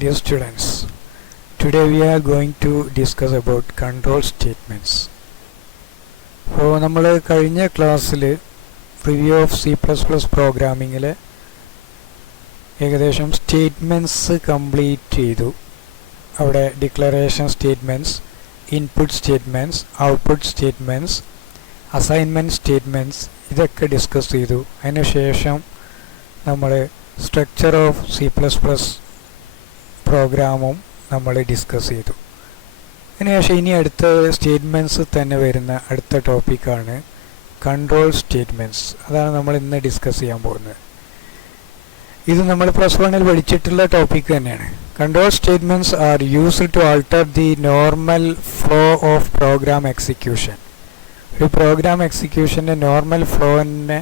Dear students, today we are going to discuss about control statements. അപ്പോൾ നമ്മൾ കഴിഞ്ഞ ക്ലാസ്സിൽ റിവ്യൂ ഓഫ് C++ പ്രോഗ്രാമിങ്ങിൽ ഏകദേശം സ്റ്റേറ്റ്മെൻറ്റ്സ് കംപ്ലീറ്റ് ചെയ്തു. അവിടെ declaration statements, input statements, output statements, assignment statements ഇതൊക്കെ ഡിസ്കസ് ചെയ്തു. അതിനുശേഷം നമ്മൾ സ്ട്രക്ചർ ഓഫ് C++ പ്രോഗ്രാമും നമ്മൾ ഡിസ്കസ് ചെയ്തു. അതിനുശേഷം ഇനി അടുത്ത സ്റ്റേറ്റ്മെൻറ്റ്സ് തന്നെ വരുന്ന അടുത്ത ടോപ്പിക്കാണ് കൺട്രോൾ സ്റ്റേറ്റ്മെൻറ്റ്സ്. അതാണ് നമ്മൾ ഇന്ന് ഡിസ്കസ് ചെയ്യാൻ പോകുന്നത്. ഇത് നമ്മൾ +1 പഠിച്ചിട്ടുള്ള ടോപ്പിക്ക് തന്നെയാണ്. Control statements are used to alter the normal flow of program execution. ഒരു പ്രോഗ്രാം എക്സിക്യൂഷൻ്റെ നോർമൽ ഫ്ലോനെ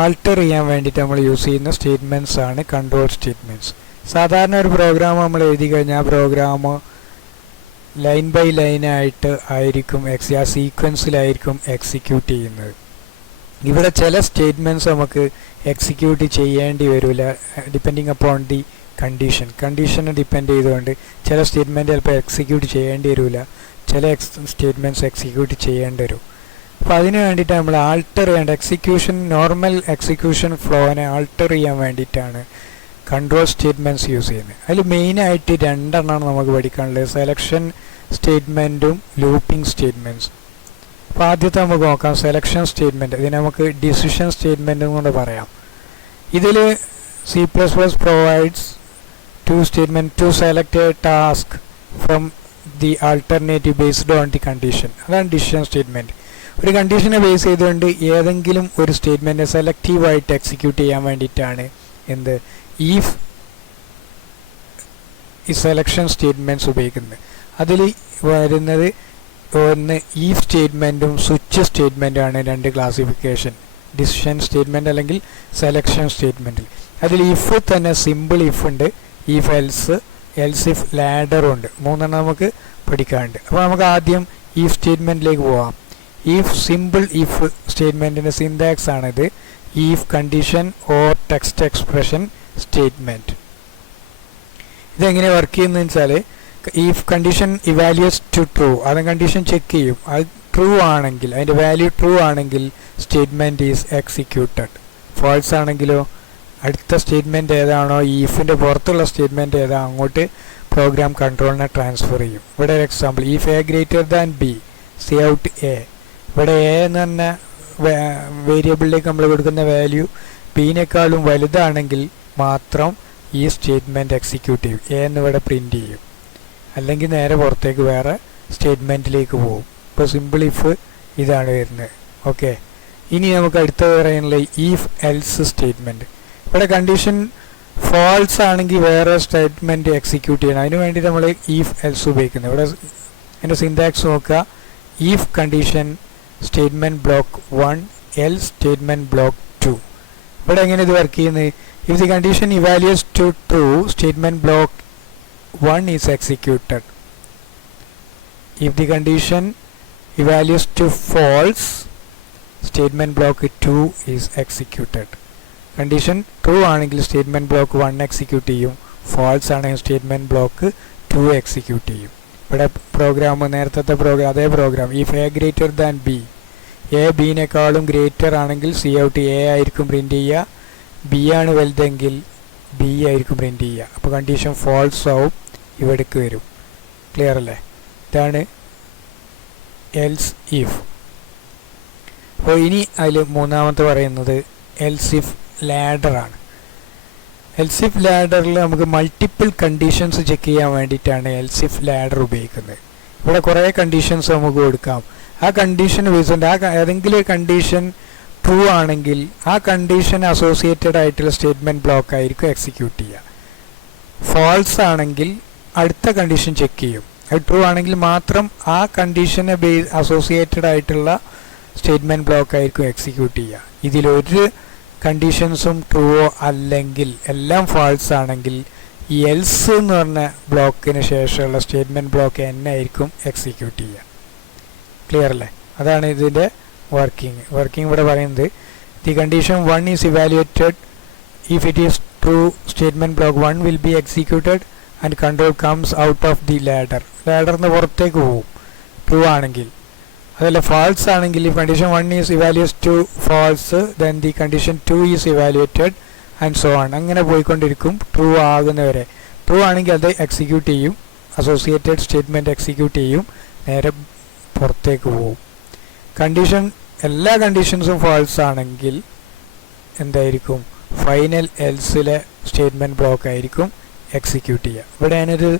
ആൾട്ടർ ചെയ്യാൻ വേണ്ടിയിട്ട് നമ്മൾ യൂസ് ചെയ്യുന്ന സ്റ്റേറ്റ്മെൻറ്റ്സ് ആണ് കൺട്രോൾ സ്റ്റേറ്റ്മെൻറ്റ്സ്. സാധാരണ ഒരു പ്രോഗ്രാം നമ്മൾ എഴുതി കഴിഞ്ഞാൽ ആ പ്രോഗ്രാം ലൈൻ ബൈ ലൈനായിട്ട് ആയിരിക്കും ആ സീക്വൻസിലായിരിക്കും എക്സിക്യൂട്ട് ചെയ്യുന്നത്. ഇവിടെ ചില സ്റ്റേറ്റ്മെൻറ്റ്സ് നമുക്ക് എക്സിക്യൂട്ട് ചെയ്യേണ്ടി വരില്ല, ഡിപ്പെൻഡിങ് അപ്പോൺ ദി കണ്ടീഷനെ ഡിപ്പെൻഡ് ചെയ്തുകൊണ്ട് ചില സ്റ്റേറ്റ്മെൻറ്റ് ചിലപ്പോൾ എക്സിക്യൂട്ട് ചെയ്യേണ്ടി വരില്ല, ചില സ്റ്റേറ്റ്മെൻറ്റ്സ് എക്സിക്യൂട്ട് ചെയ്യേണ്ടി വരും. അപ്പോൾ അതിന് വേണ്ടിയിട്ട് നമ്മൾ ആൾട്ടർ ചെയ്യേണ്ട നോർമൽ എക്സിക്യൂഷൻ ഫ്ലോനെ ആൾട്ടർ ചെയ്യാൻ വേണ്ടിയിട്ടാണ് കൺട്രോൾ സ്റ്റേറ്റ്മെൻറ്റ്സ് യൂസ് ചെയ്യുന്നത്. അതിൽ മെയിനായിട്ട് രണ്ടെണ്ണമാണ് നമുക്ക് പഠിക്കാനുള്ളത്, സെലക്ഷൻ സ്റ്റേറ്റ്മെൻറ്റും ലൂപ്പിംഗ് സ്റ്റേറ്റ്മെൻറ്റ്സും. അപ്പോൾ ആദ്യത്തെ നമുക്ക് നോക്കാം സെലക്ഷൻ സ്റ്റേറ്റ്മെൻറ്റ്. ഇതിനെ നമുക്ക് ഡിസിഷൻ സ്റ്റേറ്റ്മെൻറ്റും കൊണ്ട് പറയാം. ഇതിൽ C++ provides two statement to select a task from the alternative based on the condition. അതാണ് ഡിസിഷൻ സ്റ്റേറ്റ്മെൻറ്റ്. ഒരു കണ്ടീഷനെ ബേസ് ചെയ്തുകൊണ്ട് ഏതെങ്കിലും ഒരു സ്റ്റേറ്റ്മെൻറ്റ് സെലക്റ്റീവായിട്ട് എക്സിക്യൂട്ട് ചെയ്യാൻ വേണ്ടിയിട്ടാണ് ഈഫ് ഈ സെലക്ഷൻ സ്റ്റേറ്റ്മെൻറ്റ്സ് ഉപയോഗിക്കുന്നത്. അതിൽ വരുന്നത് ഒന്ന് ഈഫ് സ്റ്റേറ്റ്മെൻറ്റും സ്വിച്ച് സ്റ്റേറ്റ്മെൻറ്റുമാണ് രണ്ട് ക്ലാസിഫിക്കേഷൻ, ഡിസിഷൻ സ്റ്റേറ്റ്മെൻറ്റ് അല്ലെങ്കിൽ സെലക്ഷൻ സ്റ്റേറ്റ്മെൻറ്റിൽ. അതിൽ ഇഫ് തന്നെ സിമ്പിൾ ഇഫ് ഉണ്ട്, ഈഫ് എൽസ് ഇഫ് ലാഡറും ഉണ്ട്. മൂന്നെണ്ണം നമുക്ക് പഠിക്കാനുണ്ട്. അപ്പോൾ നമുക്ക് ആദ്യം ഈഫ് സ്റ്റേറ്റ്മെൻറ്റിലേക്ക് പോവാം. ഈഫ് സിമ്പിൾ ഇഫ് സ്റ്റേറ്റ്മെൻറ്റിൻ്റെ സിൻടാക്സ് ആണിത്, if condition or text expression statement. ഇതെങ്ങനെ വർക്ക് ചെയ്യുന്നതെന്ന് വെച്ചാൽ if condition evaluates to true, അത് കണ്ടീഷൻ ചെക്ക് ചെയ്യും, അത് ട്രൂ ആണെങ്കിൽ അതിൻ്റെ വാല്യൂ ട്രൂ ആണെങ്കിൽ സ്റ്റേറ്റ്മെൻറ്റ് ഈസ് എക്സിക്യൂട്ടഡ്. ഫാൾസ് ആണെങ്കിലോ അടുത്ത സ്റ്റേറ്റ്മെൻറ്റ് ഏതാണോ ഈഫിൻ്റെ പുറത്തുള്ള സ്റ്റേറ്റ്മെൻറ്റ് ഏതാ അങ്ങോട്ട് പ്രോഗ്രാം കൺട്രോളിനെ ട്രാൻസ്ഫർ ചെയ്യും. ഇവിടെ ഒരു example, if A greater than B C out A. ഇവിടെ എ എന്ന് പറഞ്ഞ വേരിയബിളിലേക്ക് നമ്മൾ കൊടുക്കുന്ന വാല്യൂ ബിനേക്കാളും വലുതാണെങ്കിൽ മാത്രം ഈ സ്റ്റേറ്റ്മെൻറ്റ് എക്സിക്യൂട്ട് ചെയ്യും, എ എന്നിവിടെ പ്രിൻറ്റ് ചെയ്യും. അല്ലെങ്കിൽ നേരെ പുറത്തേക്ക് വേറെ സ്റ്റേറ്റ്മെൻറ്റിലേക്ക് പോകും. ഇപ്പോൾ സിമ്പിൾ ഇഫ് ഇതാണ് വരുന്നത്. ഓക്കെ, ഇനി നമുക്ക് അടുത്ത പറയാനുള്ളത് ഈഫ് എൽസ് സ്റ്റേറ്റ്മെൻറ്റ്. ഇവിടെ കണ്ടീഷൻ ഫാൾസ് ആണെങ്കിൽ വേറെ സ്റ്റേറ്റ്മെൻറ്റ് എക്സിക്യൂട്ട് ചെയ്യണം. അതിന് വേണ്ടി നമ്മൾ ഈഫ് എൽസ് ഉപയോഗിക്കുന്നത്. ഇവിടെ അതിൻ്റെ സിൻടാക്സ് നോക്കുക, if condition statement block 1 else statement block 2. ഇവിടെ എങ്ങനെ ഇത് വർക്ക് ചെയ്യുന്നത്? If the condition evaluates to true statement block 1 is executed. If the condition evaluates to false, statement block 2 is executed. Condition true ആണെങ്കിൽ statement block 1 execute ചെയ്യും, false ആണെങ്കിൽ statement block 2 execute ചെയ്യും. ഇവിടെ programme നേരത്തെ program അതേ program, if a greater than b, a ബിനേക്കാളും greater ആണെങ്കിൽ cout a ആയിരിക്കും പ്രിൻറ്റ് ചെയ്യുക, ബി ആണ് വലുതെങ്കിൽ ബി ആയിരിക്കും പ്രിൻറ്റ് ചെയ്യുക. അപ്പോൾ കണ്ടീഷൻ ഫാൾസ് ആവും, ഇവിടേക്ക് വരും. ക്ലിയർ അല്ലേ? ഇതാണ് എൽസ് ഇഫ്. അപ്പോൾ ഇനി അതിൽ മൂന്നാമത്തെ പറയുന്നത് എൽസ് ഇഫ് ലാഡറാണ്. എൽസ് ഇഫ് ലാഡറിൽ നമുക്ക് മൾട്ടിപ്പിൾ കണ്ടീഷൻസ് ചെക്ക് ചെയ്യാൻ വേണ്ടിയിട്ടാണ് എൽസ് ഇഫ് ലാഡർ ഉപയോഗിക്കുന്നത്. ഇവിടെ കുറേ കണ്ടീഷൻസ് നമുക്ക് കൊടുക്കാം. ആ കണ്ടീഷൻ ബേസ്ഡ് ഏതെങ്കിലും ഒരു കണ്ടീഷൻ ട്രൂ ആണെങ്കിൽ ആ കണ്ടീഷൻ അസോസിയേറ്റഡ് ആയിട്ടുള്ള സ്റ്റേറ്റ്മെൻറ്റ് ബ്ലോക്ക് ആയിരിക്കും എക്സിക്യൂട്ട് ചെയ്യുക. ഫാൾസ് ആണെങ്കിൽ അടുത്ത കണ്ടീഷൻ ചെക്ക് ചെയ്യും, അത് ട്രൂ ആണെങ്കിൽ മാത്രം ആ കണ്ടീഷനെ അസോസിയേറ്റഡ് ആയിട്ടുള്ള സ്റ്റേറ്റ്മെൻറ്റ് ബ്ലോക്ക് ആയിരിക്കും എക്സിക്യൂട്ട് ചെയ്യുക. ഇതിലൊരു കണ്ടീഷൻസും ട്രൂവോ അല്ലെങ്കിൽ എല്ലാം ഫാൾസ് ആണെങ്കിൽ ഈ എൽസ് എന്ന് പറഞ്ഞ ബ്ലോക്കിന് ശേഷമുള്ള സ്റ്റേറ്റ്മെൻറ്റ് ബ്ലോക്ക് തന്നെ ആയിരിക്കും എക്സിക്യൂട്ട് ചെയ്യുക. ക്ലിയർ അല്ലേ? അതാണ് ഇതിൻ്റെ വർക്കിംഗ് ഇവിടെ പറയുന്നത്. The condition 1 is evaluated if it is true statement block 1 will be executed and control comes out of the ladder. ladderന്ന് പുറത്തേക്ക് പോകും ട്രൂ ആണെങ്കിൽ. അതല്ല ഫാൾസ് ആണെങ്കിൽ if condition 1 is evaluated to false then the condition 2 is evaluated and so on. അങ്ങനെ പോയിക്കൊണ്ടിരിക്കും true ആകുന്നവരെ. True ആണെങ്കിൽ അത് execute ചെയ്യും, അസോസിയേറ്റഡ് സ്റ്റേറ്റ്മെൻറ്റ് എക്സിക്യൂട്ട് ചെയ്യും, നേരെ പുറത്തേക്ക് പോകും. കണ്ടീഷൻ എല്ലാ കണ്ടീഷൻസും ഫാൾസ് ആണെങ്കിൽ എന്തായിരിക്കും, ഫൈനൽ എൽസിലെ സ്റ്റേറ്റ്മെൻറ്റ് ബ്ലോക്ക് ആയിരിക്കും എക്സിക്യൂട്ട് ചെയ്യുക. ഇവിടെ ഞാനൊരു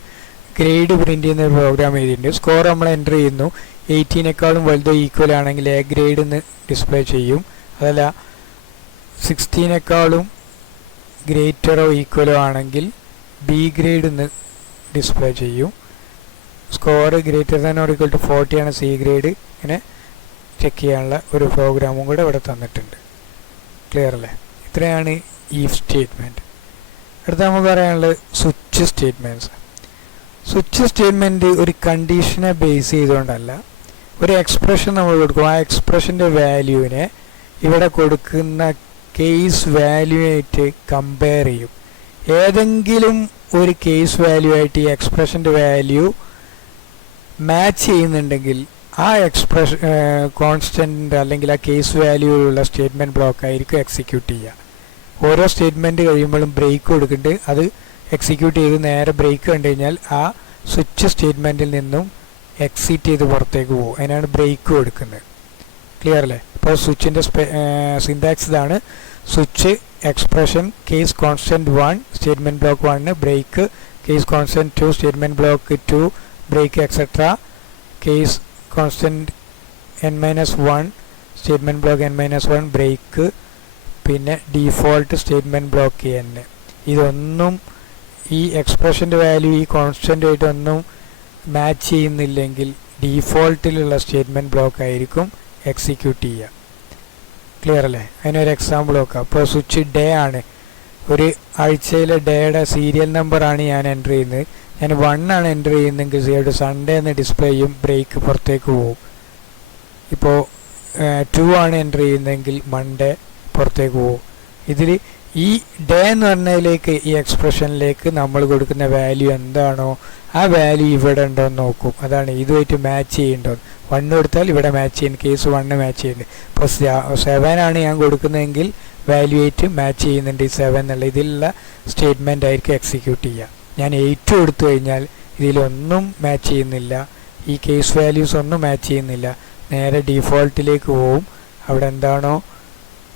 ഗ്രേഡ് പ്രിൻറ്റ് ചെയ്യുന്ന ഒരു പ്രോഗ്രാം എഴുതിയിട്ടുണ്ട്. സ്കോർ നമ്മൾ എൻ്റർ ചെയ്യുന്നു, 18 വലുതോ ഈക്വൽ ആണെങ്കിൽ എ ഗ്രേഡ് എന്ന് ഡിസ്പ്ലേ ചെയ്യും. അതല്ല 16 ഗ്രേറ്ററോ ഈക്വലോ ആണെങ്കിൽ ബി ഗ്രേഡ് എന്ന് ഡിസ്പ്ലേ ചെയ്യും. Score greater than or equal to 40 ആണ് സി ഗ്രേഡ്. ഇങ്ങനെ ചെക്ക് ചെയ്യാനുള്ള ഒരു പ്രോഗ്രാമും കൂടെ ഇവിടെ തന്നിട്ടുണ്ട്. ക്ലിയർ അല്ലേ? ഇത്രയാണ് ഈഫ് സ്റ്റേറ്റ്മെൻറ്റ്. അടുത്ത നമുക്ക് പറയാനുള്ളത് സ്വിച്ച് സ്റ്റേറ്റ്മെൻറ്റ്സ്. സ്വിച്ച് സ്റ്റേറ്റ്മെൻറ്റ് ഒരു കണ്ടീഷനെ ബേസ് ചെയ്തുകൊണ്ടല്ല, ഒരു എക്സ്പ്രഷൻ നമ്മൾ കൊടുക്കും. ആ എക്സ്പ്രഷൻ്റെ വാല്യൂവിനെ ഇവിടെ കൊടുക്കുന്ന കേസ് വാല്യൂ ആയിട്ട് കമ്പയർ ചെയ്യും. ഏതെങ്കിലും ഒരു കേസ് വാല്യൂ ആയിട്ട് ഈ എക്സ്പ്രഷൻ്റെ വാല്യൂ മാച്ച് ചെയ്യുന്നുണ്ടെങ്കിൽ ആ എക്സ്പ്രഷൻ കോൺസ്റ്റൻ്റ് അല്ലെങ്കിൽ ആ കേസ് വാല്യൂലുള്ള സ്റ്റേറ്റ്മെൻറ്റ് ബ്ലോക്ക് ആയിരിക്കും എക്സിക്യൂട്ട് ചെയ്യുക. ഓരോ സ്റ്റേറ്റ്മെൻറ്റ് കഴിയുമ്പോഴും ബ്രേക്ക് കൊടുക്കുന്നുണ്ട്. അത് എക്സിക്യൂട്ട് ചെയ്ത് നേരെ ബ്രേക്ക് കണ്ടു കഴിഞ്ഞാൽ ആ സ്വിച്ച് സ്റ്റേറ്റ്മെൻറ്റിൽ നിന്നും എക്സിറ്റ് ചെയ്ത് പുറത്തേക്ക് പോകും. അതിനാണ് ബ്രേക്ക് കൊടുക്കുന്നത്. ക്ലിയർ അല്ലേ? ഇപ്പോൾ സ്വിച്ചിൻ്റെ സിൻടാക്സ് ഇതാണ്. Switch expression case constant 1 statement block 1 break, case constant 2 statement block 2 break etcetera, case constant n-1 statement block n-1 break, പിന്നെ ഡീഫോൾട്ട് സ്റ്റേറ്റ്മെൻറ്റ് ബ്ലോക്ക് n. ഇതൊന്നും ഈ എക്സ്പ്രഷൻ്റെ വാല്യൂ ഈ കോൺസ്റ്റൻ്റായിട്ടൊന്നും മാച്ച് ചെയ്യുന്നില്ലെങ്കിൽ ഡീഫോൾട്ടിലുള്ള സ്റ്റേറ്റ്മെൻറ്റ് ബ്ലോക്ക് ആയിരിക്കും എക്സിക്യൂട്ട് ചെയ്യുക. ക്ലിയർ അല്ലേ? അതിനൊരു എക്സാമ്പിൾ നോക്കാം. അപ്പോൾ സ്വിച്ച് ഡേ ആണ്, ഒരു ആഴ്ചയിലെ ഡേയുടെ സീരിയൽ നമ്പറാണ് ഞാൻ എൻ്റർ ചെയ്യുന്നത്. ഞാൻ 1 ആണ് എൻ്റർ ചെയ്യുന്നതെങ്കിൽ ഒരു സൺഡേ എന്ന് ഡിസ്പ്ലേ ചെയ്യും, ബ്രേക്ക് പുറത്തേക്ക് പോകും. ഇപ്പോൾ 2 ആണ് എൻ്റർ ചെയ്യുന്നതെങ്കിൽ മൺഡേ പുറത്തേക്ക് പോകും. ഇതിൽ ഈ ഡേ എന്ന് പറഞ്ഞതിലേക്ക് ഈ എക്സ്പ്രഷനിലേക്ക് നമ്മൾ കൊടുക്കുന്ന വാല്യൂ എന്താണോ ആ വാല്യൂ ഇവിടെ ഉണ്ടോ എന്ന് നോക്കും. അതാണ് ഇതുമായിട്ട് മാച്ച് ചെയ്യേണ്ടോ. 1 കൊടുത്താൽ ഇവിടെ മാച്ച് ചെയ്യുന്നു, കേസ് 1 മാച്ച് ചെയ്യുന്നുണ്ട്. ഇപ്പോൾ 7 ആണ് ഞാൻ കൊടുക്കുന്നതെങ്കിൽ വാല്യൂ 8 മാച്ച് ചെയ്യുന്നുണ്ട്. ഈ 7 എന്നുള്ള ഇതിലുള്ള സ്റ്റേറ്റ്മെൻ്റ് ആയിരിക്കും എക്സിക്യൂട്ട് ചെയ്യുക. ഞാൻ 8 കൊടുത്തു കഴിഞ്ഞാൽ ഇതിലൊന്നും മാച്ച് ചെയ്യുന്നില്ല, ഈ കേസ് വാല്യൂസ് ഒന്നും മാച്ച് ചെയ്യുന്നില്ല, നേരെ ഡീഫോൾട്ടിലേക്ക് പോവും. അവിടെ എന്താണോ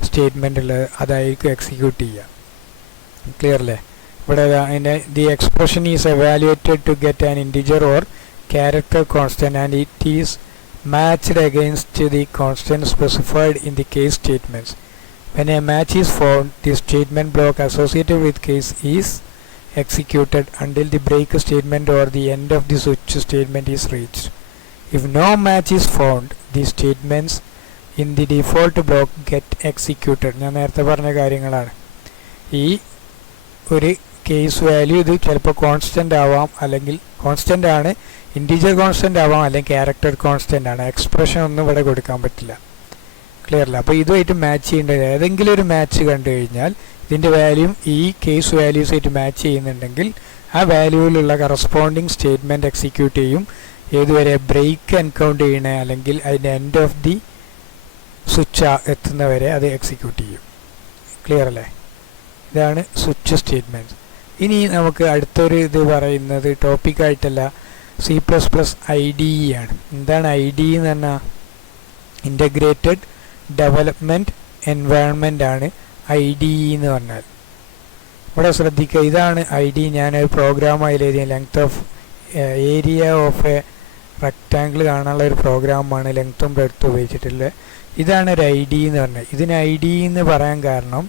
സ്റ്റേറ്റ്മെൻ്റ് ഉള്ളത് അതായിരിക്കും എക്സിക്യൂട്ട് ചെയ്യുക. ക്ലിയർ അല്ലേ? ഇവിടെ അതിൻ്റെ the expression is evaluated to get an integer or character constant and it is matched against the constant specified in the case statements. When a match is found the statement block associated with case is executed until the break statement or the end of the switch statement is reached. If no match is found, the statements in the default block get executed. ഞാൻ നേരത്തെ പറഞ്ഞ കാര്യങ്ങളാണ്. ഈ ഒരു case value ഇത് ചിലപ്പോൾ constant ആവാം, അല്ലെങ്കിൽ കോൺസ്റ്റൻ്റ് ആണ്, ഇൻറ്റിജർ കോൺസ്റ്റൻ്റ് ആവാം, അല്ലെങ്കിൽ ക്യാരക്ടർ കോൺസ്റ്റൻ്റ് ആണ്. എക്സ്പ്രഷൻ ഒന്നും ഇവിടെ കൊടുക്കാൻ പറ്റില്ല. ക്ലിയർ അല്ല? അപ്പോൾ ഇതുമായിട്ട് മാച്ച് ചെയ്യേണ്ടത് ഏതെങ്കിലും ഒരു മാച്ച് കണ്ടു കഴിഞ്ഞാൽ ഇതിൻ്റെ വാല്യൂം ഈ കേസ് വാല്യൂസായിട്ട് മാച്ച് ചെയ്യുന്നുണ്ടെങ്കിൽ ആ വാല്യൂവിലുള്ള കറസ്പോണ്ടിങ് സ്റ്റേറ്റ്മെൻറ്റ് എക്സിക്യൂട്ട് ചെയ്യും. ഏതുവരെ? ബ്രേക്ക് എൻകൗണ്ടർ ചെയ്യണേ അല്ലെങ്കിൽ അതിൻ്റെ എൻഡ് ഓഫ് ദി സ്വിച്ച് എത്തുന്നവരെ അത് എക്സിക്യൂട്ട് ചെയ്യും. ക്ലിയർ അല്ലേ? ഇതാണ് സ്വിച്ച് സ്റ്റേറ്റ്മെൻറ്റ്. ഇനി നമുക്ക് അടുത്തൊരു ഇത് പറയുന്നത് ടോപ്പിക്കായിട്ടല്ല, C++IDE ആണ്. എന്താണ് IDE എന്ന് പറഞ്ഞാൽ? ഇൻ്റഗ്രേറ്റഡ് ഡെവലപ്മെൻറ്റ് എൻവയൺമെൻ്റ് ആണ് IDE എന്ന് പറഞ്ഞാൽ. ഇവിടെ ശ്രദ്ധിക്കുക, ഇതാണ് IDE. ഞാനൊരു പ്രോഗ്രാമായാലും എഴുതിയ length of area of A rectangle കാണാനുള്ള ഒരു പ്രോഗ്രാമാണ് ലെങ്ത്തും ബ്രെഡ്ത്തും ഉപയോഗിച്ചിട്ടുള്ളത്. ഇതാണ് ഒരു IDE എന്ന് പറഞ്ഞത്. ഇതിന് IDE എന്ന് പറയാൻ കാരണം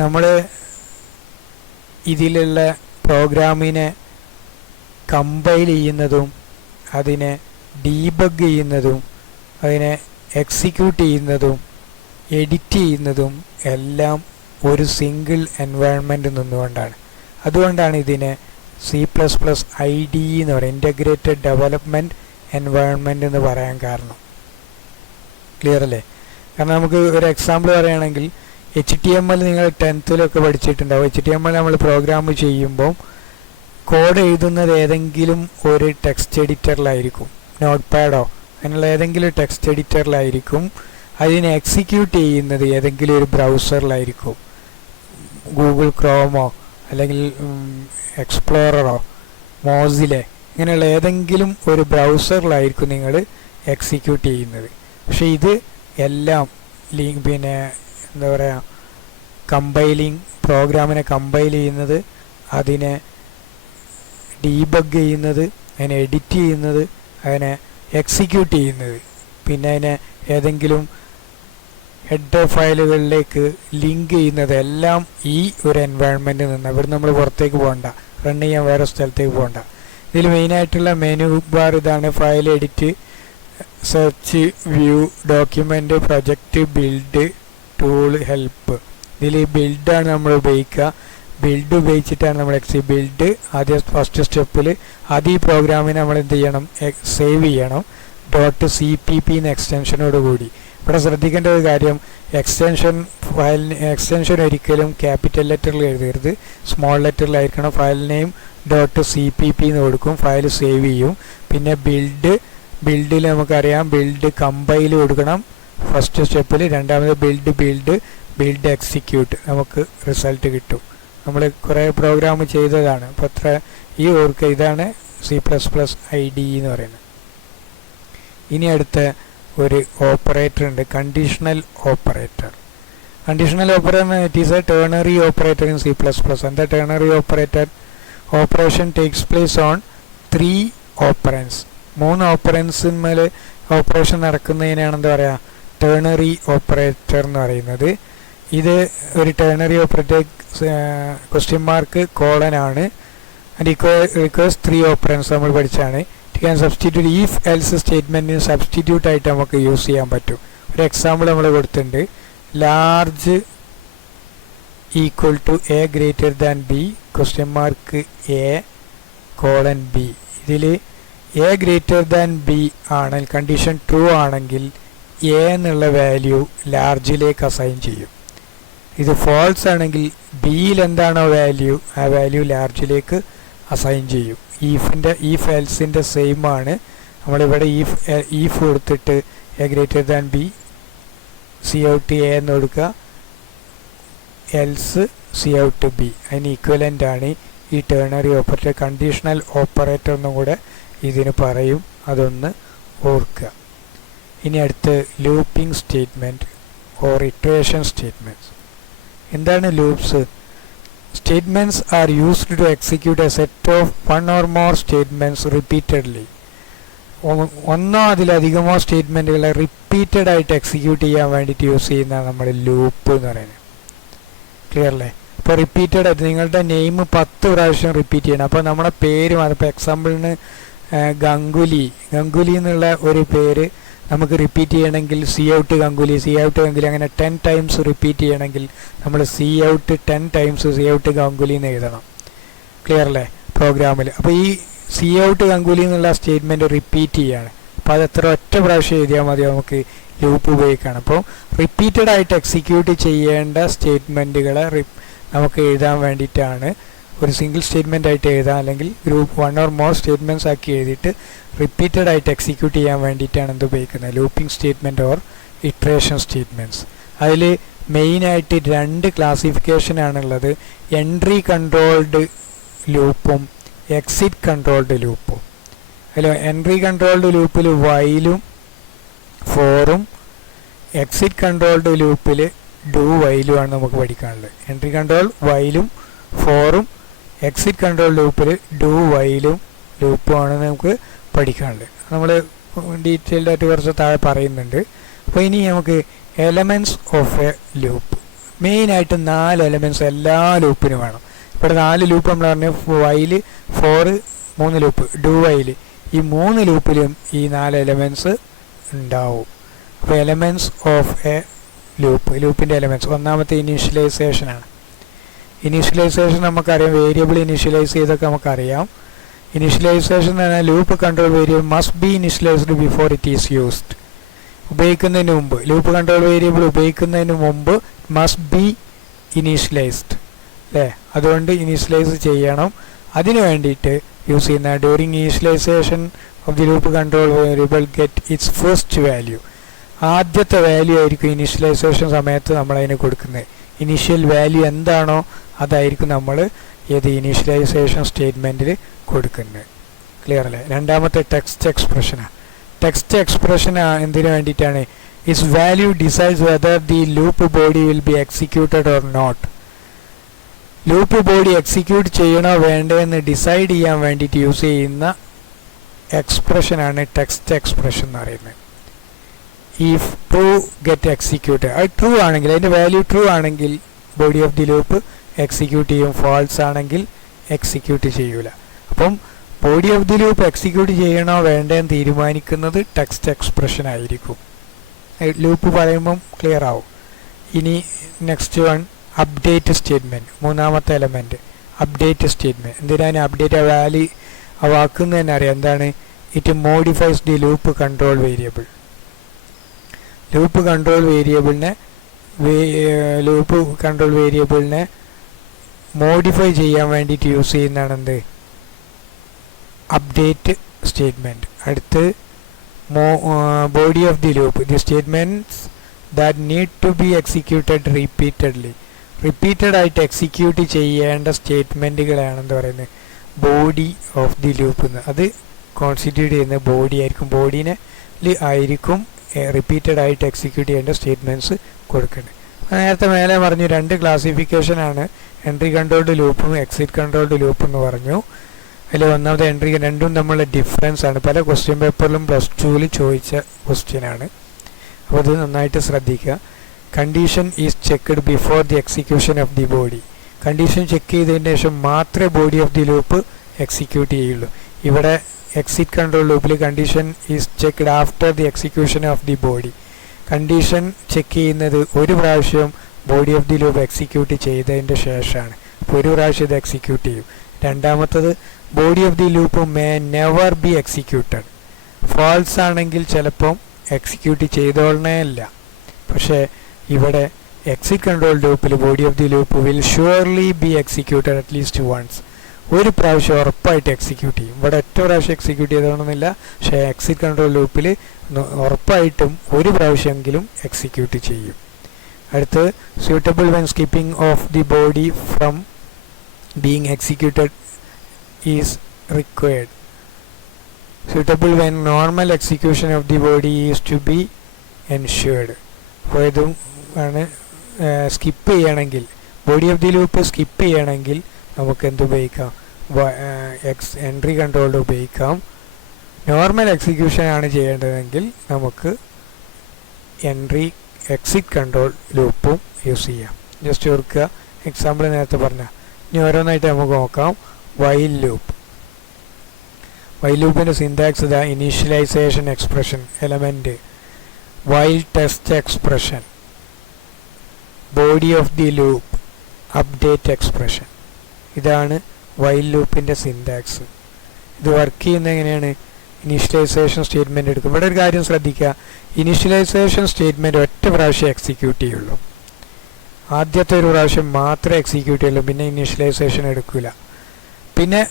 നമ്മൾ ഇതിലുള്ള പ്രോഗ്രാമിനെ കമ്പൈൽ ചെയ്യുന്നതും അതിനെ ഡീബഗ് ചെയ്യുന്നതും അതിനെ എക്സിക്യൂട്ട് ചെയ്യുന്നതും എഡിറ്റ് ചെയ്യുന്നതും എല്ലാം ഒരു സിംഗിൾ എൻവയൺമെൻറ്റ് നിന്നുകൊണ്ടാണ്. അതുകൊണ്ടാണ് ഇതിനെ C++IDE എന്ന് പറയുന്നത്, ഇൻ്റഗ്രേറ്റഡ് ഡെവലപ്മെൻറ്റ് എൻവയൺമെൻറ്റ് എന്ന് പറയാൻ കാരണം. ക്ലിയർ അല്ലേ? കാരണം നമുക്ക് ഒരു എക്സാമ്പിൾ പറയുകയാണെങ്കിൽ HTML നിങ്ങൾ 10th പഠിച്ചിട്ടുണ്ടാവും. HTML നമ്മൾ പ്രോഗ്രാം ചെയ്യുമ്പോൾ കോഡ് എഴുതുന്നത് ഏതെങ്കിലും ഒരു ടെക്സ്റ്റ് എഡിറ്ററിലായിരിക്കും, നോട്ട് പാഡോ അങ്ങനെയുള്ള ഏതെങ്കിലും ടെക്സ്റ്റ് എഡിറ്ററിലായിരിക്കും. അതിനെ എക്സിക്യൂട്ട് ചെയ്യുന്നത് ഏതെങ്കിലും ഒരു ബ്രൗസറിലായിരിക്കും, ഗൂഗിൾ ക്രോമോ അല്ലെങ്കിൽ എക്സ്പ്ലോററോ മോസിലെ ഇങ്ങനെയുള്ള ഏതെങ്കിലും ഒരു ബ്രൗസറിലായിരിക്കും നിങ്ങൾ എക്സിക്യൂട്ട് ചെയ്യുന്നത്. പക്ഷേ ഇത് എല്ലാം പിന്നെ എന്താ പറയുക, കമ്പൈലിങ്, പ്രോഗ്രാമിനെ കമ്പൈൽ ചെയ്യുന്നത്, അതിനെ ഡീബഗ് ചെയ്യുന്നത്, അതിനെ എഡിറ്റ് ചെയ്യുന്നത്, അതിനെ എക്സിക്യൂട്ട് ചെയ്യുന്നത്, പിന്നെ അതിനെ ഏതെങ്കിലും ഹെഡർ ഫയലുകളിലേക്ക് ലിങ്ക് ചെയ്യുന്നത് എല്ലാം ഈ ഒരു എൻവയൺമെൻറ്റിൽ നിന്ന്. ഇവിടെ നമ്മൾ പുറത്തേക്ക് പോകണ്ട, റൺ ചെയ്യാൻ വേറെ സ്ഥലത്തേക്ക് പോകണ്ട. ഇതിൽ മെയിനായിട്ടുള്ള മെനു ബാർ ഇതാണ്: file, edit, search, view, document, project, build, tool, help. ഇതിൽ ബിൽഡാണ് നമ്മൾ ഉപയോഗിക്കുക. ബിൽഡ് ഉപയോഗിച്ചിട്ടാണ് നമ്മൾ ബിൽഡ് ആദ്യം ഫസ്റ്റ് സ്റ്റെപ്പിൽ ആദ്യം ഈ പ്രോഗ്രാമിനെ നമ്മൾ എന്ത് ചെയ്യണം, സേവ് ചെയ്യണം .cpp എന്ന എക്സ്റ്റൻഷനോട് കൂടി. ഇവിടെ ശ്രദ്ധിക്കേണ്ട ഒരു കാര്യം, എക്സ്റ്റൻഷൻ ഒരിക്കലും ക്യാപിറ്റൽ ലെറ്ററിൽ എഴുതരുത്, സ്മോൾ ലെറ്ററിലായിരിക്കണം. ഫയൽ നെയിം .cpp എന്ന് കൊടുക്കും, ഫയൽ സേവ് ചെയ്യും. പിന്നെ ബിൽഡിൽ നമുക്കറിയാം ബിൽഡ് കമ്പൈൽ കൊടുക്കണം ഫസ്റ്റ് സ്റ്റെപ്പിൽ. രണ്ടാമത് ബിൽഡ് എക്സിക്യൂട്ട്, നമുക്ക് റിസൾട്ട് കിട്ടും. നമ്മൾ കുറേ പ്രോഗ്രാം ചെയ്തതാണ്. അപ്പോൾ അത്ര ഈ ഓർക്കുക, ഇതാണ് C++ IDE എന്ന് പറയുന്നത്. ഇനി അടുത്ത ഒരു ഓപ്പറേറ്റർ ഉണ്ട്, conditional operator. Conditional operator it is a ternary operator in C++. എന്താ ternary operator? Operation takes place on 3 operands. 3 ഓപ്പറൻസിന്മേൽ ഓപ്പറേഷൻ നടക്കുന്നതിനാണ് എന്താ പറയുക, ടെർണറി ഓപ്പറേറ്റർ എന്ന് പറയുന്നത്. ഇത് ഒരു ടെർണറി ഓപ്പറേറ്റർ ക്വസ്റ്റ്യൻ മാർക്ക് കോളനാണ്. റിക്വയർസ് 3 ഓപ്പറൻസ് നമ്മൾ പഠിച്ചാണ്. It can substitute if else സ്റ്റേറ്റ്മെൻറ്റിന് സബ്സ്റ്റിറ്റ്യൂട്ട് ആയിട്ട് നമുക്ക് യൂസ് ചെയ്യാൻ പറ്റും. ഒരു എക്സാമ്പിൾ നമ്മൾ കൊടുത്തിട്ടുണ്ട്: large equal to a greater than b question mark A colon B. ഇതിൽ എ ഗ്രേറ്റർ ദാൻ ബി ആണെങ്കിൽ, കണ്ടീഷൻ ട്രൂ ആണെങ്കിൽ എ എന്നുള്ള വാല്യൂ ലാർജിലേക്ക് അസൈൻ ചെയ്യും. ഇത് ഫോൾസ് ആണെങ്കിൽ ബിയിൽ എന്താണോ വാല്യൂ ആ വാല്യൂ ലാർജിലേക്ക് അസൈൻ ചെയ്യും. ഈഫ് എൽസിൻ്റെ സെയിം ആണ്. നമ്മളിവിടെ ഈഫ് കൊടുത്തിട്ട് A greater than B C out A എന്ന് കൊടുക്കുക, എൽസ് സി ഔട്ട് ബി. അതിന് ഈക്വലൻ്റ് ആണ് ഈ ടെർണറി ഓപ്പറേറ്റർ. കണ്ടീഷണൽ ഓപ്പറേറ്റർ എന്നും കൂടെ ഇതിന് പറയും, അതൊന്ന് ഓർക്കുക. ഇനി അടുത്ത് looping statement or iteration statements. എന്താണ് loops? Statements are used to execute a set of 1 or more statements repeatedly. ഒന്നോ അതിലധികമോ സ്റ്റേറ്റ്മെൻറ്റുകളെ റിപ്പീറ്റഡ് ആയിട്ട് എക്സിക്യൂട്ട് ചെയ്യാൻ വേണ്ടിയിട്ട് യൂസ് ചെയ്യുന്ന നമ്മൾ ലൂപ്പ് എന്ന് പറയുന്നത്. ക്ലിയർ അല്ലേ? ഇപ്പോൾ റിപ്പീറ്റഡ് ആയിട്ട് നിങ്ങളുടെ നെയിം 10 പ്രാവശ്യം റിപ്പീറ്റ് ചെയ്യണം. അപ്പോൾ നമ്മുടെ പേര്, അതിപ്പോൾ എക്സാമ്പിളിന് ഗംഗുലി എന്നുള്ള ഒരു പേര് നമുക്ക് റിപ്പീറ്റ് ചെയ്യണമെങ്കിൽ സി ഔട്ട് ഗംഗുലി അങ്ങനെ 10 times റിപ്പീറ്റ് ചെയ്യണമെങ്കിൽ നമ്മൾ cout 10 times cout Ganguly എന്ന് എഴുതണം. ക്ലിയർ അല്ലേ? പ്രോഗ്രാമിൽ. അപ്പോൾ ഈ സി ഔട്ട് ഗംഗുലി എന്നുള്ള സ്റ്റേറ്റ്മെൻറ്റ് റിപ്പീറ്റ് ചെയ്യാണ്. അപ്പോൾ അത് എത്ര ഒറ്റ പ്രാവശ്യം എഴുതിയാൽ മതി നമുക്ക് ലൂപ്പ് ഉപയോഗിക്കുകയാണ്. അപ്പോൾ റിപ്പീറ്റഡ് ആയിട്ട് എക്സിക്യൂട്ട് ചെയ്യേണ്ട സ്റ്റേറ്റ്മെൻറ്റുകളെ നമുക്ക് എഴുതാൻ വേണ്ടിയിട്ടാണ്. ഒരു സിംഗിൾ സ്റ്റേറ്റ്മെൻ്റ് ആയിട്ട് എഴുതാം, അല്ലെങ്കിൽ ഗ്രൂപ്പ് 1 or more സ്റ്റേറ്റ്മെൻറ്റ്സ് ആക്കി എഴുതിയിട്ട് റിപ്പീറ്റഡ് ആയിട്ട് എക്സിക്യൂട്ട് ചെയ്യാൻ വേണ്ടിയിട്ടാണ് എന്ത് ഉപയോഗിക്കുന്നത്, looping statement or iteration statements. അതിൽ മെയിനായിട്ട് 2 ക്ലാസിഫിക്കേഷനാണുള്ളത്: എൻട്രി കൺട്രോൾഡ് ലൂപ്പും എക്സിറ്റ് കൺട്രോൾഡ് ലൂപ്പും. അതിൽ എൻട്രി കൺട്രോൾഡ് ലൂപ്പിൽ വൈലും ഫോറും, എക്സിറ്റ് കൺട്രോൾഡ് ലൂപ്പിൽ ഡു വൈലുമാണ് നമുക്ക് പഠിക്കാനുള്ളത്. എൻട്രി കൺട്രോൾ വൈലും ഫോറും, എക്സിറ്റ് കൺട്രോൾ ലൂപ്പിൽ ഡു വൈലും ലൂപ്പുമാണ് നമുക്ക് പഠിക്കാനുള്ളത്. നമ്മൾ ഡീറ്റെയിൽഡ് ആയിട്ട് കുറച്ച് താഴെ പറയുന്നുണ്ട്. അപ്പോൾ ഇനി നമുക്ക് എലമെൻറ്റ്സ് ഓഫ് എ ലൂപ്പ്. മെയിനായിട്ട് 4 എലമെൻറ്റ്സ് എല്ലാ ലൂപ്പിനും വേണം. ഇവിടെ 4 ലൂപ്പ് നമ്മൾ പറഞ്ഞു: വൈല്, ഫോറ്, 3 ലൂപ്പ്, ഡു വൈല്. ഈ 3 ലൂപ്പിലും ഈ 4 എലമെൻറ്റ്സ് ഉണ്ടാവും. അപ്പോൾ എലമെൻറ്റ്സ് ഓഫ് എ ലൂപ്പിൻ്റെ എലമെൻറ്റ്സ്. ഒന്നാമത്തെ ഇനീഷ്യലൈസേഷനാണ്. ഇനീഷ്യലൈസേഷൻ നമുക്കറിയാം, വേരിയബിൾ ഇനീഷ്യലൈസ് ചെയ്തൊക്കെ നമുക്കറിയാം. ഇനീഷ്യലൈസേഷൻ എന്ന് പറഞ്ഞാൽ loop control variable must be initialised before it is used. ഉപയോഗിക്കുന്നതിന് മുമ്പ്, ലൂപ്പ് കൺട്രോൾ വേരിയബിൾ ഉപയോഗിക്കുന്നതിന് മുമ്പ് മസ്റ്റ് ബി ഇനീഷ്യലൈസ്ഡ് അല്ലേ? അതുകൊണ്ട് ഇനീഷ്യലൈസ് ചെയ്യണം. അതിനു വേണ്ടിയിട്ട് യൂസ് ചെയ്യുന്ന during initialization of the loop control variable get its first value. ആദ്യത്തെ വാല്യൂ ആയിരിക്കും ഇനീഷ്യലൈസേഷൻ സമയത്ത് നമ്മൾ അതിന് കൊടുക്കുന്നത്. ഇനീഷ്യൽ വാല്യൂ എന്താണോ അതായിരിക്കും നമ്മൾ ഏത് ഇനീഷ്യലൈസേഷൻ സ്റ്റേറ്റ്മെൻറ്റിൽ കൊടുക്കുന്നത്. ക്ലിയർ അല്ലേ? രണ്ടാമത്തെ ടെക്സ്റ്റ് എക്സ്പ്രഷനാണ്. ടെക്സ്റ്റ് എക്സ്പ്രഷൻ എന്തിനു വേണ്ടിയിട്ടാണ്? Its value decides whether the loop body will be executed or not. Loop body execute ചെയ്യണോ വേണ്ടോ എന്ന് ഡിസൈഡ് ചെയ്യാൻ വേണ്ടിയിട്ട് യൂസ് ചെയ്യുന്ന എക്സ്പ്രഷനാണ് ടെക്സ്റ്റ് എക്സ്പ്രഷൻ എന്ന് പറയുന്നത്. ഇഫ് ട്രൂ ഗെറ്റ് എക്സിക്യൂട്ടഡ്, അത് ട്രൂ ആണെങ്കിൽ, അതിൻ്റെ വാല്യൂ ട്രൂ ആണെങ്കിൽ body of the loop execute ചെയ്യും. ഫാൾസ് ആണെങ്കിൽ എക്സിക്യൂട്ട് ചെയ്യൂല. അപ്പം body of the loop execute ചെയ്യണോ വേണ്ടതെന്ന് തീരുമാനിക്കുന്നത് ടെക്സ്റ്റ് എക്സ്പ്രഷൻ ആയിരിക്കും. ലൂപ്പ് പറയുമ്പം ക്ലിയർ ആവും. ഇനി നെക്സ്റ്റ് വൺ അപ്ഡേറ്റ് സ്റ്റേറ്റ്മെൻറ്റ്. മൂന്നാമത്തെ എലമെൻറ്റ് അപ്ഡേറ്റ് സ്റ്റേറ്റ്മെൻറ്റ്. എന്തിനാണ് അപ്ഡേറ്റ്? വാല്യൂ ആ വാക്കുന്ന തന്നെ അറിയാം എന്താണ്. It modifies the loop control variable. Loop control വേരിയബിളിനെ മോഡിഫൈ ചെയ്യാൻ വേണ്ടിയിട്ട് യൂസ് ചെയ്യുന്നതാണ് എന്ത്? Update statement. അടുത്ത് body of the loop, the statements that need to be executed repeatedly. Repeated ആയിട്ട് എക്സിക്യൂട്ട് ചെയ്യേണ്ട സ്റ്റേറ്റ്മെൻറ്റുകളാണെന്ന് പറയുന്നത് ബോഡി ഓഫ് ദി ലൂപ്പ് എന്ന്. അത് കോൺസ്റ്റിറ്റ്യൂട്ട് ചെയ്യുന്ന ബോഡി ആയിരിക്കും. ബോഡീനെ ആയിരിക്കും റിപ്പീറ്റഡ് ആയിട്ട് എക്സിക്യൂട്ട് ചെയ്യേണ്ട സ്റ്റേറ്റ്മെൻറ്റ്സ് കൊടുക്കേണ്ടത്. നേരത്തെ മേലെ പറഞ്ഞു രണ്ട് ക്ലാസിഫിക്കേഷനാണ്, എൻട്രി കൺട്രോൾഡ് ലൂപ്പും എക്സിറ്റ് കൺട്രോൾഡ് ലൂപ്പും എന്ന് പറഞ്ഞു. അതിൽ ഒന്നാമത്തെ എൻട്രി, രണ്ടും തമ്മിലുള്ള ഡിഫറൻസ് ആണ്. പല ക്വസ്റ്റ്യൻ പേപ്പറിലും +2 ചോദിച്ച ക്വസ്റ്റ്യനാണ്. അപ്പോൾ അത് നന്നായിട്ട് ശ്രദ്ധിക്കുക. Condition is checked before the execution of the body. Condition check ചെയ്തതിന് ശേഷം മാത്രമേ body of the loop execute ചെയ്യുള്ളൂ. ഇവിടെ എക്സിറ്റ് കൺട്രോൾ ലൂപ്പിൽ condition is checked after the execution of the body. Condition check ചെയ്യുന്നത് ഒരു പ്രാവശ്യം body of the loop execute ചെയ്തതിൻ്റെ ശേഷമാണ്. അപ്പോൾ ഒരു പ്രാവശ്യം ഇത് എക്സിക്യൂട്ട് ചെയ്യും. രണ്ടാമത്തത് body of the loop may never be executed. False ആണെങ്കിൽ ചിലപ്പം എക്സിക്യൂട്ട് ചെയ്തോളണേ ഇല്ല. പക്ഷേ ഇവിടെ എക്സിറ്റ് കൺട്രോൾ ലൂപ്പിൽ body of the loop will surely be executed at least once. ഒരു പ്രാവശ്യം ഉറപ്പായിട്ട് എക്സിക്യൂട്ട് ചെയ്യും. ഇവിടെ ഒറ്റ പ്രാവശ്യം എക്സിക്യൂട്ട് ചെയ്തോണമെന്നില്ല, പക്ഷേ എക്സിറ്റ് കൺട്രോൾ ലൂപ്പിൽ ഉറപ്പായിട്ടും ഒരു പ്രാവശ്യമെങ്കിലും എക്സിക്യൂട്ട് ചെയ്യും. അടുത്ത് suitable when skipping of the body from being executed is required. Suitable when normal execution of the body is to be ensured. അപ്പോൾ ഇതും ആണ് സ്കിപ്പ് ചെയ്യണമെങ്കിൽ, body of the loop skip ചെയ്യണമെങ്കിൽ നമുക്ക് എന്ത് ഉപയോഗിക്കാം? എൻട്രി കൺട്രോൾഡ് ഉപയോഗിക്കാം. നോർമൽ എക്സിക്യൂഷൻ ആണ് ചെയ്യേണ്ടതെങ്കിൽ നമുക്ക് എക്സിറ്റ് കൺട്രോൾ ലൂപ്പും യൂസ് ചെയ്യാം. ജസ്റ്റ് ഓർക്കുക, എക്സാമ്പിൾ നേരത്തെ പറഞ്ഞ. ഇനി ഓരോന്നായിട്ട് നമുക്ക് നോക്കാം. While loop. വൈൽ ലൂപ്പിൻ്റെ സിൻടാക്സ് ഇതാ: initialization expression, element, while test expression, body of the loop, update expression. ഇതാണ് വൈൽ ലൂപ്പിൻ്റെ സിൻടാക്സ്. ഇത് വർക്ക് ചെയ്യുന്നത് എങ്ങനെയാണ്? ഇനീഷ്യലൈസേഷൻ സ്റ്റേറ്റ്മെൻറ്റ് എടുക്കും. ഇവിടെ ഒരു കാര്യം ശ്രദ്ധിക്കുക, ഇനീഷ്യലൈസേഷൻ സ്റ്റേറ്റ്മെൻറ്റ് ഒറ്റ പ്രാവശ്യം എക്സിക്യൂട്ട് ചെയ്യുള്ളൂ. ആദ്യത്തെ ഒരു പ്രാവശ്യം മാത്രമേ എക്സിക്യൂട്ട് ചെയ്യുള്ളൂ, പിന്നെ ഇനീഷ്യലൈസേഷൻ എടുക്കില്ല. പിന്നെ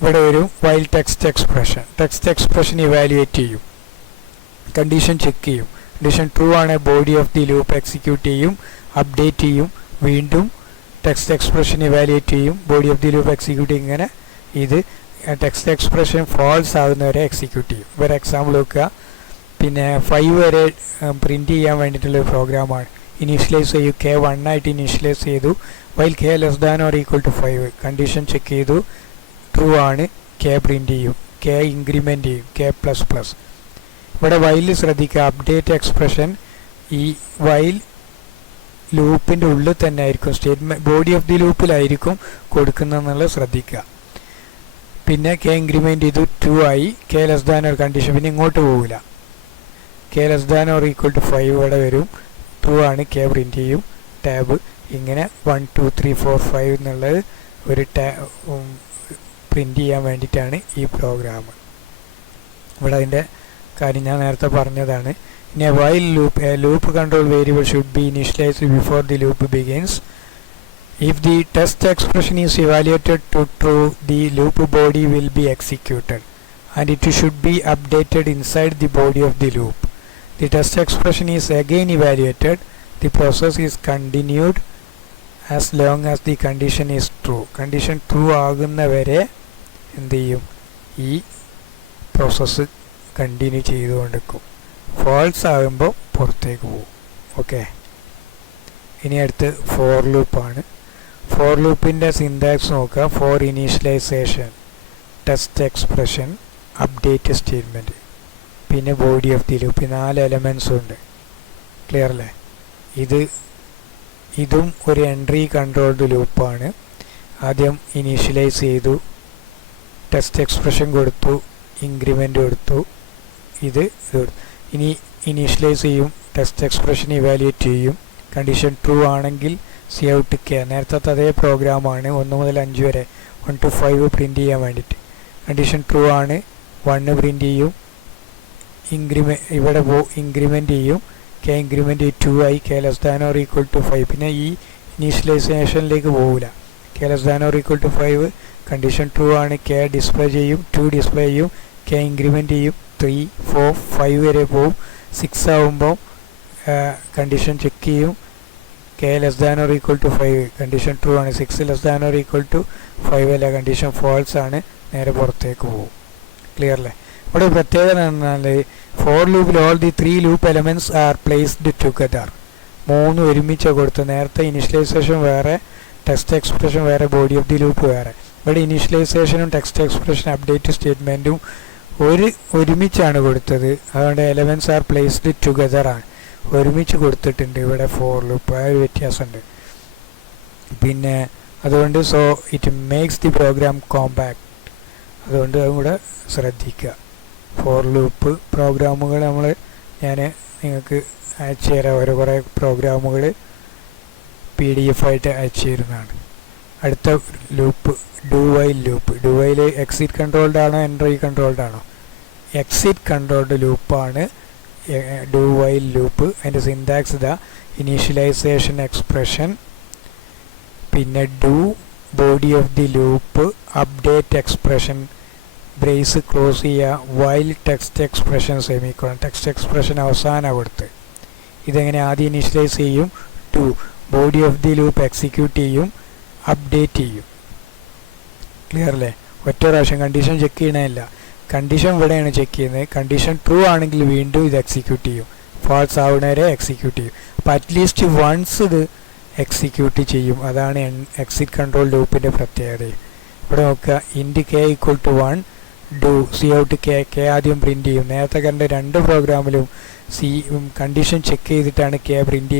ഇവിടെ ഒരു while text expression. Text expression evaluate ചെയ്യും, കണ്ടീഷൻ ചെക്ക് ചെയ്യും. കണ്ടീഷൻ ട്രൂ ആണ് body of the loop execute ചെയ്യും, അപ്ഡേറ്റ് ചെയ്യും, വീണ്ടും ടെക്സ്റ്റ് എക്സ്പ്രഷൻ ഇവാലുവേറ്റ് ചെയ്യും, body of the loop execute ചെയ്യും. ഇങ്ങനെ ഇത് ടെക്സ്റ്റ് എക്സ്പ്രഷൻ ഫാൾസ് ആകുന്നവരെ എക്സിക്യൂട്ട് ചെയ്യും. വേറെ എക്സാമ്പിൾ നോക്കുക. പിന്നെ 5 വരെ പ്രിൻറ്റ് ചെയ്യാൻ വേണ്ടിയിട്ടുള്ള ഒരു പ്രോഗ്രാമാണ്. ഇനീഷ്യലൈസ് ചെയ്യും, K1 ആയിട്ട് ഇനീഷ്യലൈസ് ചെയ്തു. വൈൽ K<=5 കണ്ടീഷൻ ചെക്ക് ചെയ്തു, ട്രൂ ആണ്, K പ്രിൻറ്റ് ചെയ്യും, K ഇൻക്രിമെൻറ്റ് ചെയ്യും, K++. ഇവിടെ വൈൽ ശ്രദ്ധിക്കുക, അപ്ഡേറ്റ് എക്സ്പ്രഷൻ ഈ വൈൽ ലൂപ്പിൻ്റെ ഉള്ളിൽ തന്നെ ആയിരിക്കും, സ്റ്റേറ്റ്മെൻറ്റ് ബോഡി ഓഫ് ദി ലൂപ്പിലായിരിക്കും കൊടുക്കുന്നതെന്നുള്ളത് ശ്രദ്ധിക്കുക. പിന്നെ K ഇൻക്രിമെൻറ്റ് ചെയ്തു, 2 ആയി, K<= കണ്ടീഷൻ, പിന്നെ ഇങ്ങോട്ട് പോകില്ല. K<=5 ഇവിടെ വരും, ട്രൂ ആണ്, K പ്രിൻറ്റ് ചെയ്യും, ടാബ്. ഇങ്ങനെ 1 2 3 4 5 എന്നുള്ളത് ഒരു പ്രിൻറ്റ് ചെയ്യാൻ വേണ്ടിയിട്ടാണ് ഈ പ്രോഗ്രാം. ഇവിടെ അതിൻ്റെ കാര്യം ഞാൻ നേരത്തെ പറഞ്ഞതാണ്. In a while loop, a loop control variable should be initialized before the loop begins. If the test expression is evaluated to true, the loop body will be executed and it should be updated inside the body of the loop. The test expression is again evaluated. The process is continued as long as the condition is true. Condition true ആകുന്ന വരെ എന്ത് ചെയ്യും, ഈ process continue ചെയ്തുകൊണ്ടിരിക്കും. False ആകുമ്പോൾ പുറത്തേക്ക് പോകും. Okay, ഇനി അടുത്ത് ഫോർ ലൂപ്പാണ്. ഫോർ ലൂപ്പിൻ്റെ സിൻടാക്സ് നോക്കുക. For initialization, test expression, update statement, പിന്നെ ബോഡി ഓഫ് ദി ലൂപ്പ്. 4 എലമെൻസും ഉണ്ട്. ക്ലിയർ അല്ലേ? ഇതും ഒരു എൻട്രി കൺട്രോൾഡ് ലൂപ്പാണ്. ആദ്യം ഇനീഷ്യലൈസ് ചെയ്തു, ടെസ്റ്റ് എക്സ്പ്രഷൻ കൊടുത്തു, ഇൻക്രിമെൻ്റ് കൊടുത്തു, ഇത് ഇനി ഇനീഷ്യലൈസ് ചെയ്യും, ടെസ്റ്റ് എക്സ്പ്രഷൻ ഇവാലുവേറ്റ് ചെയ്യും. കണ്ടീഷൻ ട്രൂ ആണെങ്കിൽ സി ഔട്ട് കെ, നേരത്തെ അതേ പ്രോഗ്രാമാണ് 1 മുതൽ 5 വരെ 1 to 5 പ്രിൻറ്റ് ചെയ്യാൻ വേണ്ടിയിട്ട്. കണ്ടീഷൻ ട്രൂ ആണ്, 1 പ്രിൻറ്റ് ചെയ്യും, ഇവിടെ ഇൻക്രിമെൻ്റ് ചെയ്യും, കെ ഇൻക്രിമെൻ്റ് 2 ആയി, k less than or equal to 5. പിന്നെ ഈ ഇനീഷ്യലൈസേഷനിലേക്ക് പോകില്ല. K less than or equal to 5 condition true ആണ്, കെ ഡിസ്പ്ലേ ചെയ്യും, 2 ഡിസ്പ്ലേ ചെയ്യും, കെ ഇൻക്രിമെൻ്റ് ചെയ്യും, 3, 4, 5 വരെ പോവും. 6 ആവുമ്പോൾ കണ്ടീഷൻ ചെക്ക് ചെയ്യും, k less than or equal to 5 condition true ആണ്, 6 less than or equal to 5 അല്ല, കണ്ടീഷൻ ഫോൾസ് ആണ്, നേരെ പുറത്തേക്ക് പോകും. ക്ലിയർ അല്ലേ? ഇവിടെ പ്രത്യേകത എന്നാൽ ഫോർ ലൂപ്പിൽ all the 3 loop elements are placed together. 3 ഒരുമിച്ച് കൊടുത്ത്. നേരത്തെ ഇനിഷ്യലൈസേഷൻ വേറെ, ടെക്സ്റ്റ് എക്സ്പ്രഷൻ വേറെ, ബോഡി ഓഫ് ദി ലൂപ്പ് വേറെ. ഇവിടെ ഇനീഷ്യലൈസേഷനും ടെക്സ്റ്റ് എക്സ്പ്രഷൻ അപ്ഡേറ്റ് സ്റ്റേറ്റ്മെൻറ്റും ഒരുമിച്ചാണ് കൊടുത്തത്. അതുകൊണ്ട് എലമെൻറ്റ്സ് ആർ പ്ലേസ്ഡ് ടുഗദർ ആണ്, ഒരുമിച്ച് കൊടുത്തിട്ടുണ്ട് ഇവിടെ ഫോർ ലൂപ്പ്. ആ ഒരു വ്യത്യാസമുണ്ട്. പിന്നെ അതുകൊണ്ട് so it makes the program compact. അതുകൊണ്ട് അതും കൂടെ ശ്രദ്ധിക്കുക. ഫോർ ലൂപ്പ് പ്രോഗ്രാമുകൾ ഞാൻ നിങ്ങൾക്ക് അയച്ചു തരാം. കുറേ പ്രോഗ്രാമുകൾ PDF ആയിട്ട് അയച്ചു തരുന്നതാണ്. അടുത്ത loop do while loop. Do while exit controlled ആണോ എൻട്രി കൺട്രോൾഡ് ആണോ? എക്സിറ്റ് കൺട്രോൾഡ് ലൂപ്പാണ് ഡു വൈൽ ലൂപ്പ്. അതിൻ്റെ സിൻടാക്സ് ഇതാ: ഇനീഷ്യലൈസേഷൻ എക്സ്പ്രഷൻ, പിന്നെ do, body of the loop, update expression, brace close ചെയ്യുക, while text expression semicolon. Text expression അവസാനം കൊടുത്ത്. ഇതെങ്ങനെ ആദ്യം ഇനീഷ്യലൈസ് ചെയ്യും, to body of the loop execute ചെയ്യും, അപ്ഡേറ്റ് ചെയ്യും. ക്ലിയർ അല്ലേ? ഒറ്റ പ്രാവശ്യം കണ്ടീഷൻ ചെക്ക് ചെയ്യണമില്ല. കണ്ടീഷൻ ഇവിടെയാണ് ചെക്ക് ചെയ്യുന്നത്. കണ്ടീഷൻ ട്രൂ ആണെങ്കിൽ വീണ്ടും ഇത് എക്സിക്യൂട്ട് ചെയ്യും, ഫാൾസ് ആവുന്നവരെ എക്സിക്യൂട്ട് ചെയ്യും. അപ്പോൾ അറ്റ്ലീസ്റ്റ് വൺസ് ഇത് എക്സിക്യൂട്ട് ചെയ്യും. അതാണ് എക്സിറ്റ് കൺട്രോൾ ലൂപ്പിൻ്റെ പ്രത്യേകത. ഇവിടെ നോക്കുക, int k equal to 1, do cout k. K ആദ്യം പ്രിൻറ്റ് ചെയ്യും. നേരത്തെ കണ്ട 2 പ്രോഗ്രാമിലും കണ്ടീഷൻ ചെക്ക് ചെയ്തിട്ടാണ് കെ പ്രിൻറ്റ്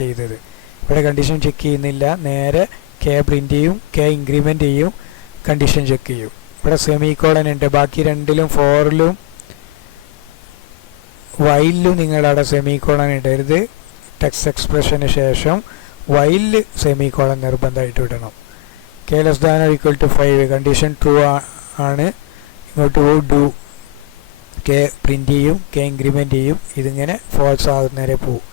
ചെയ്തത്. ഇവിടെ കണ്ടീഷൻ ചെക്ക് ചെയ്യുന്നില്ല, നേരെ കെ പ്രിൻറ്റ് ചെയ്യും, കെ ഇൻക്രിമെൻ്റ് ചെയ്യും, കണ്ടീഷൻ ചെക്ക് ചെയ്യും. ഇവിടെ സെമിക്കോളൻ ഉണ്ട്. ബാക്കി 2ലും 4ലും വൈലിലും നിങ്ങളവിടെ സെമിക്കോളൻ ഇടരുത്. ടെക്സ്റ്റ് എക്സ്പ്രഷന് ശേഷം വൈലിൽ സെമിക്കോളൻ നിർബന്ധമായിട്ട് ഇടണം. K less than or equal to 5 condition true ആണ്, ഇങ്ങോട്ട് പോകും, ഡു കെ പ്രിൻറ്റ് ചെയ്യും, കെ ഇൻക്രിമെൻ്റ് ചെയ്യും. ഇതിങ്ങനെ ഫോൾസ് ആകുന്നവരെ പോവും.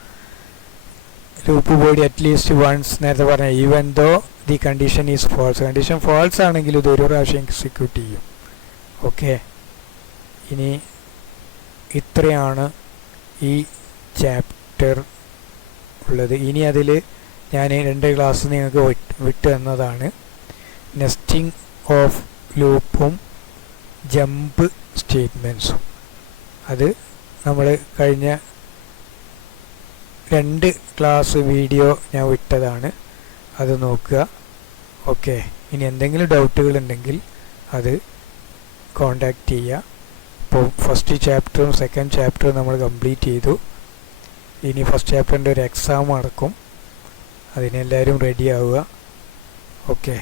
ലൂപ്പ് ബോഡി അറ്റ്ലീസ്റ്റ് വൺസ് നേരത്തെ പറഞ്ഞ even though the condition is false. Condition false ആണെങ്കിൽ ഇത് ഒരു പ്രാവശ്യം എക്സിക്യൂട്ട് ചെയ്യും. ഓക്കെ, ഇനി ഇത്രയാണ് ഈ ചാപ്റ്റർ ഉള്ളത്. ഇനി അതിൽ ഞാൻ 2 ക്ലാസ് നിങ്ങൾക്ക് വിട്ടു തന്നതാണ്. നെസ്റ്റിംഗ് ഓഫ് ലൂപ്പും ജമ്പ് സ്റ്റേറ്റ്മെൻറ്റ്സും. അത് നമ്മൾ കഴിഞ്ഞ 2 ക്ലാസ് വീഡിയോ ഞാൻ വിട്ടതാണ്, അത് നോക്കുക. ഓക്കെ, ഇനി എന്തെങ്കിലും ഡൗട്ടുകൾ ഉണ്ടെങ്കിൽ അത് കോണ്ടാക്ട് ചെയ്യുക. ഇപ്പോൾ ഫസ്റ്റ് ചാപ്റ്ററും സെക്കൻഡ് ചാപ്റ്ററും നമ്മൾ കംപ്ലീറ്റ് ചെയ്തു. ഇനി ഫസ്റ്റ് ചാപ്റ്ററിൻ്റെ ഒരു എക്സാം നടക്കും, അതിനെല്ലാവരും റെഡി ആവുക. ഓക്കെ.